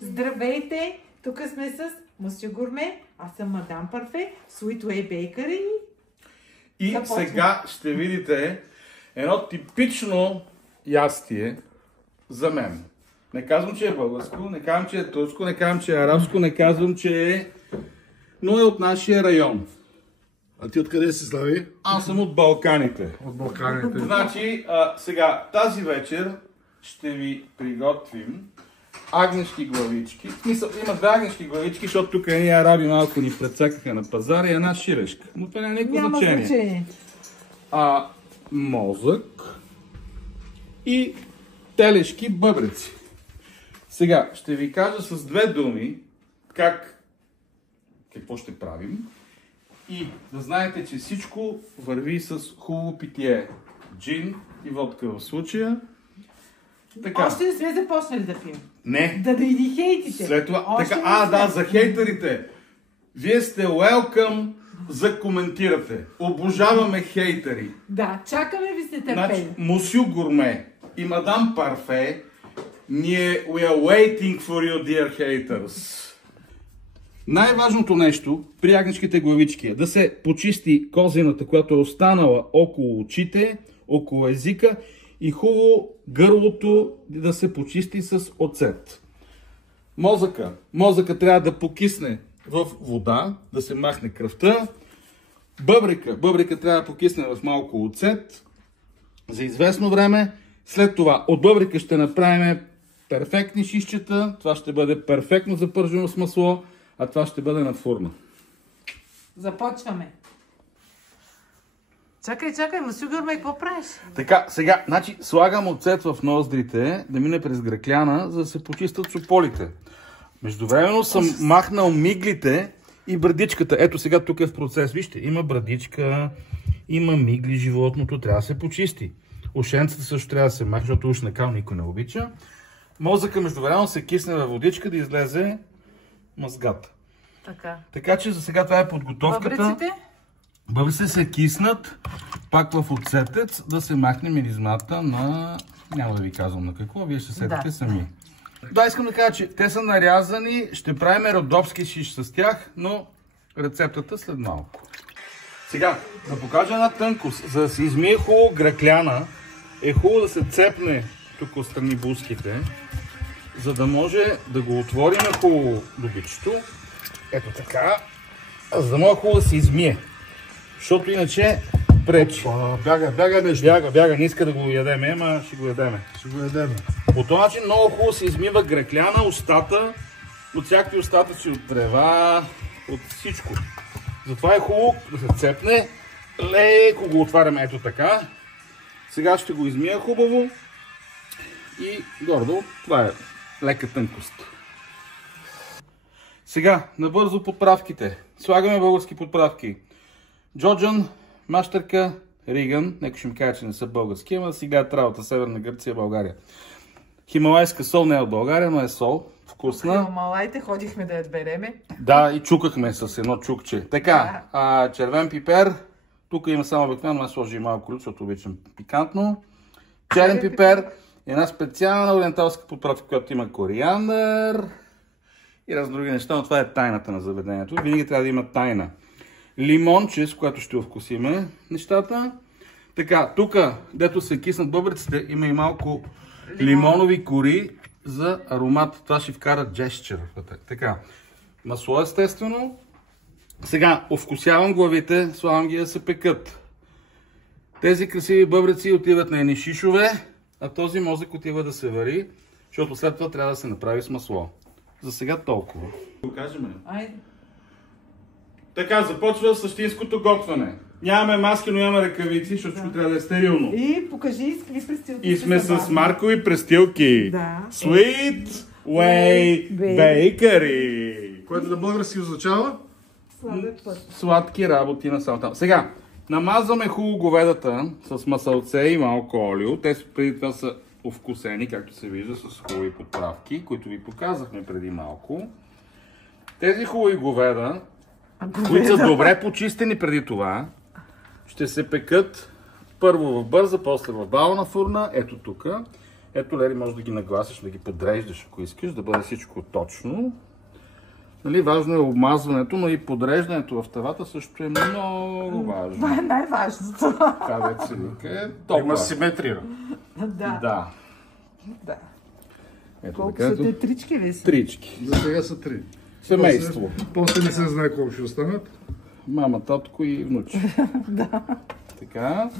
Здравейте! Тук сме с Мъсю Гурме, аз съм Мадам Парфе, Sweet Way Bakery. И сега ще видите едно типично ястие за мен. Не казвам, че е българско, не казвам, че е турско, не казвам, че е арабско, не казвам, че е... но е от нашия район. А ти откъде си, Слави? Аз съм от Балканите. От Балканите. Значи, сега, тази вечер ще ви приготвим агнешки главички. В смисъл, има две агнешки главички, защото тук едни араби малко ни прецакаха на пазара и една ширешка. Но това няма никакво значение. Мозък и телешки бъбреци. Сега ще ви кажа с две думи какво ще правим и да знаете, че всичко върви с хубаво питие. Джин и водка в случая. Така. Още не сме започнали да пием. Не. Да дойди хейтите. След това. Така, за хейтерите. Вие сте welcome за коментирате. Обожаваме хейтери. Да, чакаме ви с нетърпение. Значи, Мусю Гурме и Мадам Парфе, we are waiting for you, dear haters. Най-важното нещо при агнешките главички е да се почисти козината, която е останала около очите, около езика и хубаво гърлото да се почисти с оцет. Мозъка трябва да покисне в вода, да се махне кръвта. Бъбрика трябва да покисне в малко оцет за известно време. След това от бъбрика ще направим перфектни шишчета. Това ще бъде перфектно запържено с масло, а това ще бъде на фурна. Започваме. Чакай, Мъсю Гурме, какво правиш? Така, сега, значи слагам оцет в ноздрите, да мине през гръкляна, за да се почистят сополите. Междувременно съм махнал миглите и брадичката. Ето сега тук е в процес. Вижте, има брадичка, има мигли, животното трябва да се почисти. Ушенцата също трябва да се махне, защото ушна кал никой не обича. Мозъка междувременно се кисне във водичка да излезе мъзгата. Така че за сега това е подготовката. Бъбреците се киснат пак в оцетец, да се махне миризмата на... Няма да ви казвам на какво, вие ще сетите сами. Да, искам да кажа, че те са нарязани, ще правим родопски шиш с тях, но рецептата след малко. Сега, да покажа една тънкост. За да се измие хубаво гръкляна, е хубаво да се цепне тук отстрани буските, за да може да го отворим хубаво добичето. Ето така, за да може хубаво да се измие. Защото иначе пречи. Бяга нещо. Бяга, не иска да го ядеме, ама ще го ядеме. По този начин много хубаво се измива гръкляна, устата, от всякакви остатъци, от трева, от всичко. Затова е хубаво да се цепне, леко го отваряме ето така. Сега ще го измия хубаво и гордо, това е лека тънкост. Сега, набързо подправките. Слагаме български подправки. Джоджан, мащерка, риган, некой ще ми каже, че не са български, ама да си гледат работа, Северна Гърция, България. Хималайска сол не е от България, но е сол, вкусна. Хималайте, ходихме да я береме. Да, и чукахме с едно чукче. Така, червен пипер, тук има само обикновено, аз сложи малко люд, защото обичам пикантно. Черен пипер, една специална ориенталска подправка, която има кориандър и раз други неща, но това е тайната на заведението. Винаги трябва да има тайна. Лимонче, с което ще овкусиме нещата. Така, тук, дето се киснат бъбреците, има и малко лимонови кори за аромат. Това ще вкара джестчер. Така, масло естествено. Сега, овкусявам главите, слагам ги да се пекат. Тези красиви бъбреци отиват на едни шишове, а този мозък отива да се вари, защото след това трябва да се направи с масло. За сега толкова. Покажем. Айде. Така, започва същинското готвене. Нямаме маски, но нямаме ръкавици, защото трябва да е стерилно. И покажи с какви престилки. И сме с маркови престилки. Да. Sweet Way Bakery. Което на български означава? Сладки работи на салта. Сега, намазваме хубаво говедата с масълце и малко олио. Те преди това са овкусени, както се вижда, с хубави подправки, които ви показахме преди малко. Тези хубави говеда, които са добре почистени преди това, ще се пекат първо в бърза, после в бална фурна, ето тук. Ето, Лери, може да ги нагласиш, да ги подреждаш, ако искаш, да бъде всичко точно. Нали, важно е обмазването, но и подреждането в тавата също е много важно. Това е най-важното. Това вече се вика. Има симетрия. Да. Да. Ето Колко така. са те трички ли са? Трички. За сега са 3. Семейство. После не се знае колко ще останат. Мама, татко и внучи. Да. Така.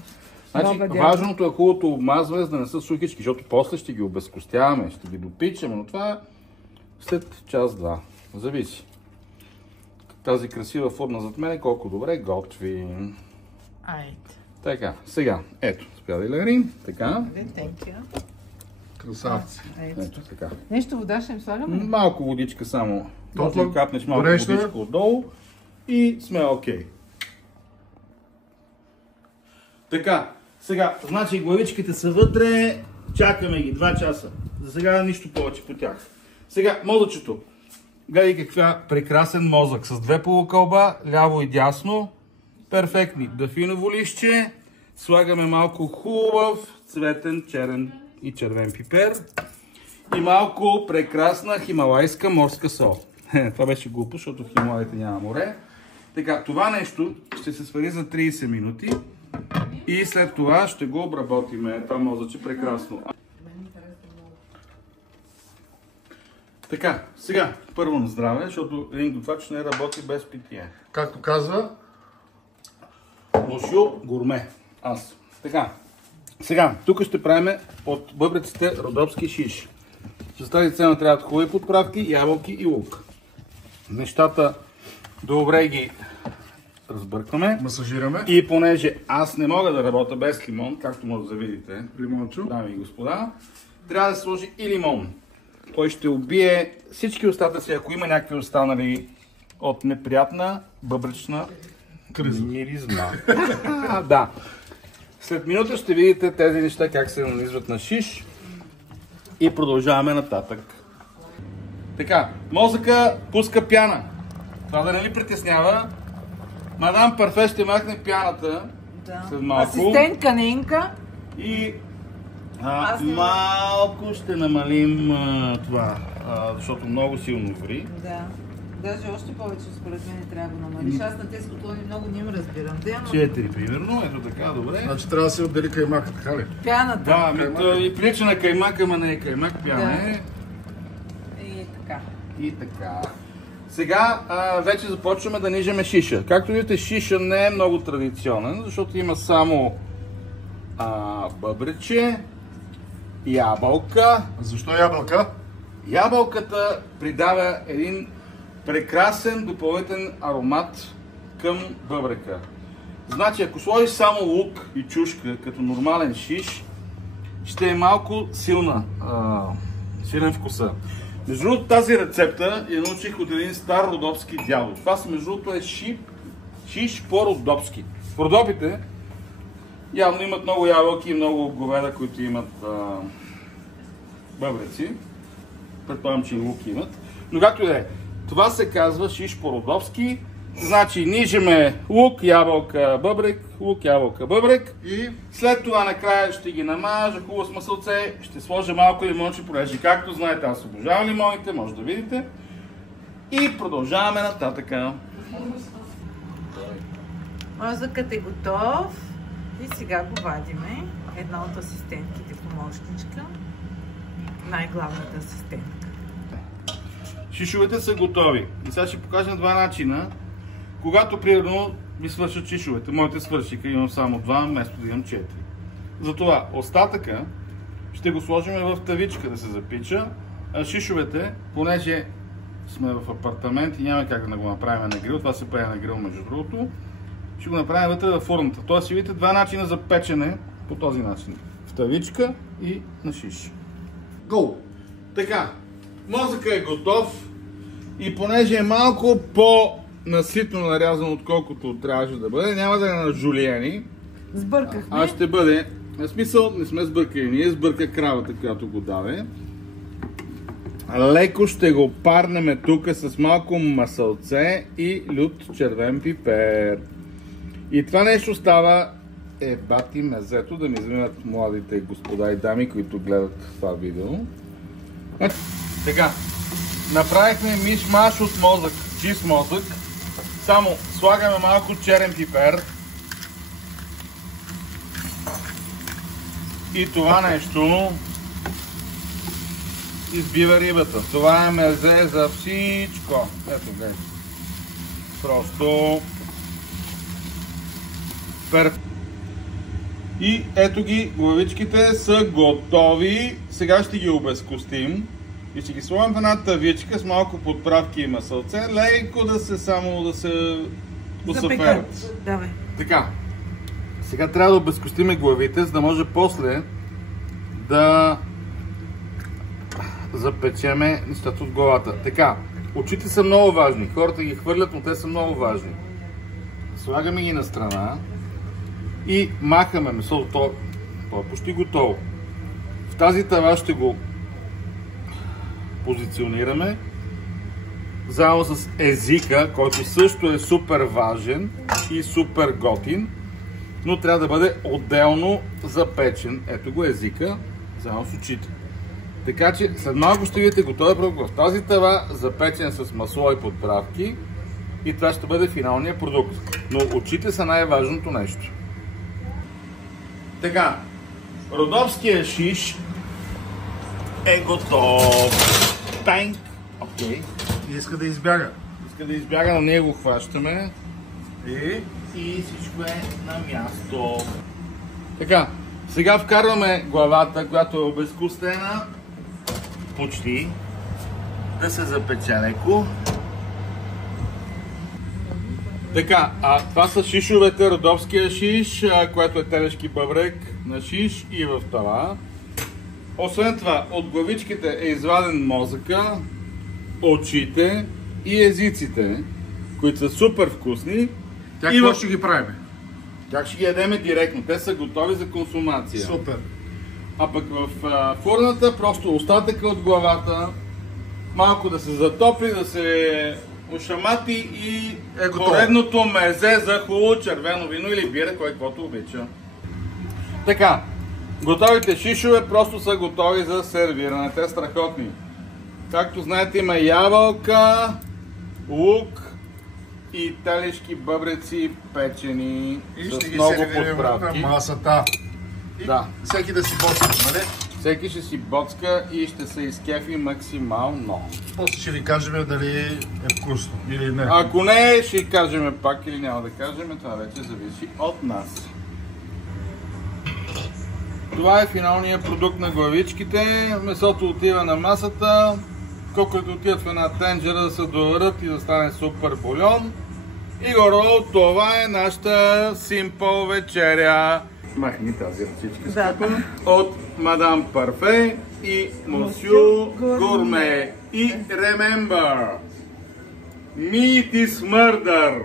Значи, Баба, дядо. важното е хубавото обмазване, за да не са сухички, защото после ще ги обезкостяваме, ще ги допичаме, но това е след час-два. Зависи. Тази красива форма зад мен колко добре готви. Айде. Така, сега, ето, спядай, Лери, така, Thank you. Красавци. ето така. Нещо вода ще им слагаме? Малко водичка само, може Топла, да капнеш малко гореща. водичка отдолу и сме окей. Така, сега, значи главичките са вътре, чакаме ги 2 часа. За сега нищо повече по тях. Сега, мозъчето. Гледай каква прекрасен мозък с 2 полукълба, ляво и дясно. Перфектни. Дафиново листче. Слагаме малко хубав цветен черен и червен пипер. И малко прекрасна хималайска морска сол. Това беше глупо, защото в Хималаите няма море. Така, това нещо ще се свари за 30 минути. И след това ще го обработиме. Това мозъче прекрасно. Така, сега, първо на здраве, защото един готвач не работи без питие. Както казва, Мусю гурме. Аз. Така, сега, тук ще правим от бъбреците родопски шиш. С тази цена трябват хубави подправки, ябълки и лук. Нещата добре ги разбъркваме. масажираме. И понеже аз не мога да работя без лимон, както може да видите, Лимончо. дами и господа, трябва да се сложи и лимон. Той ще убие всички остатъци, ако има някакви останали от неприятна бъбречна миризма. Да. След минута ще видите тези неща как се нанизват на шиш и продължаваме нататък. Така, мозъка пуска пяна. Това да не ви притеснява. Мадам Парфе ще махне пяната след малко. Асистентка Ненка. И малко ще намалим това, защото много силно ври. Да. Даже още повече според мен трябва да го намалиш. Аз на тези котлони много не им разбирам. Да, ама 4 примерно, ето така, добре. Значи трябва да се отдели каймака, така ли? пяната. Да, и прилича на каймак, ама не е каймак, пяна е. И така. И така. Сега вече започваме да нижаме шиша. Както видите, шиша не е много традиционен, защото има само бъбрече, ябълка. Защо ябълка? Ябълката придава един прекрасен допълнителен аромат към бъбрека. Значи, ако сложиш само лук и чушка като нормален шиш, ще е малко силен вкуса. Между другото, тази рецепта я научих от един стар родопски дядо. Това между другото е шиш по-родопски. Родопите явно имат много ябълки и много говеда, които имат бъбреци. Предполагам, че и лук имат. Но както и да е, това се казва шиш по-родопски. Значи нижеме лук, ябълка, бъбрек, лук, ябълка, бъбрек. И След това накрая ще ги намажа хубаво с масълце, ще сложа малко лимонче, понеже както знаете, аз обожавам лимоните, може да видите. И продължаваме нататъка. Мозъкът е готов. И сега го вадиме. Една от асистентките, помощничка. Най-главната асистентка. Шишовете са готови. И сега ще покажа на два начина. Когато примерно ви свършат шишовете, моите свършиха, имам само 2, вместо да имам 4. Затова остатъка ще го сложим в тавичка да се запича, а шишовете, понеже сме в апартамент и няма как да го направим на грил, това се прави на грил между другото, ще го направим вътре във формата. Тоест, видите два начина за печене по този начин. В тавичка и на шиш. гол! Така, мозъка е готов и понеже е малко по-наситно нарязан, отколкото трябваше да бъде, няма да е на жулиени, Сбъркахме. а ще бъде, в смисъл не сме сбъркали, ние сбърка кравата, която го даде. Леко ще го парнеме тук с малко масълце и лют червен пипер. И това нещо става е бати мезето, да ми извинят младите господа и дами, които гледат това видео. Ето, така, направихме миш-маш от мозък, чист мозък. Само слагаме малко черен пипер. И това нещо избива рибата. Това е мезе за всичко. Ето, гледайте. Просто перфектно. И ето ги, главичките са готови. Сега ще ги обезкостим. И ще ги сложим в една тавичка с малко подправки и масълце. Леко да се усъферят. Давай. Така. Сега трябва да обезкостиме главите, за да може после да запечеме нещата от главата. Така, очите са много важни. Хората ги хвърлят, но те са много важни. Слагаме ги на страна и махаме месото. То е почти готово. В тази тава ще го позиционираме заедно с езика, който също е супер важен и супер готин, но трябва да бъде отделно запечен. Ето го езика, заедно с очите. Така че след малко ще видите готова продукт. В тази тава запечен с масло и подправки и това ще бъде финалният продукт. Но очите са най-важното нещо. Така, родопския шиш е готов. Пенк. Окей. И иска да избяга. Иска да избяга, но ние го хващаме. И всичко е на място. Така, сега вкарваме главата, която е обезкостена. Почти. Да се запече леко. Така, това са шишовете, родопския шиш, което е телешки бъбрек на шиш и в това. Освен това, от главичките е изваден мозъка, очите и езиците, които са супер вкусни. Тя какво ще ги правим? Тях ще ги ядеме директно, те са готови за консумация. Супер. А пък в фурната просто остатъка от главата, малко да се затопи, да се ушамати и поредното мезе за хубаво червено вино или бира, кой каквото обича. Така, готовите шишове просто са готови за сервиране. Те страхотни. Както знаете, има ябълка, лук и телешки бъбреци печени с много подправки. На масата. Да. Всеки да си боцка, нали? Всеки ще си боцка и ще се изкефи максимално. После ще ви кажем дали е вкусно или не. Ако не, ще кажем пак или няма да кажем, това вече зависи от нас. Това е финалният продукт на главичките. Месото отива на масата. Колкото отиват в една тенджера да се доварят и да стане супер бульон. И горе, това е нашата симпъл вечеря. Махни тази ръчичка, скъпа. От Мадам Парфе и Мосю Гурме. И remember, meat is murder.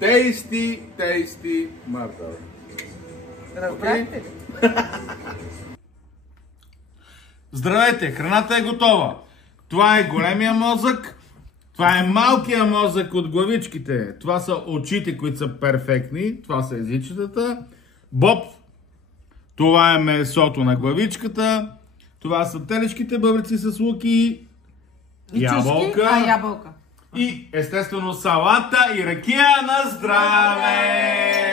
Tasty, tasty murder. Разбрахте ли? Здравейте, храната е готова. Това е големия мозък. Това е малкия мозък от главичките. Това са очите, които са перфектни. Това са езичетата. Боб. Това е месото на главичката. Това са телешките бъбреци с луки. Ябълка. Ябълка. И естествено салата и ракия на здраве!